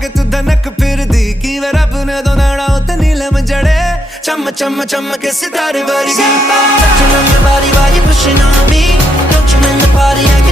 के तू धनक फिर दी की वे रब ने दो नाड़ा उते नीलम जड़े चम चम चम के सितारे वर्गी Touching on your body while you're pushing on me Don't you in the party, I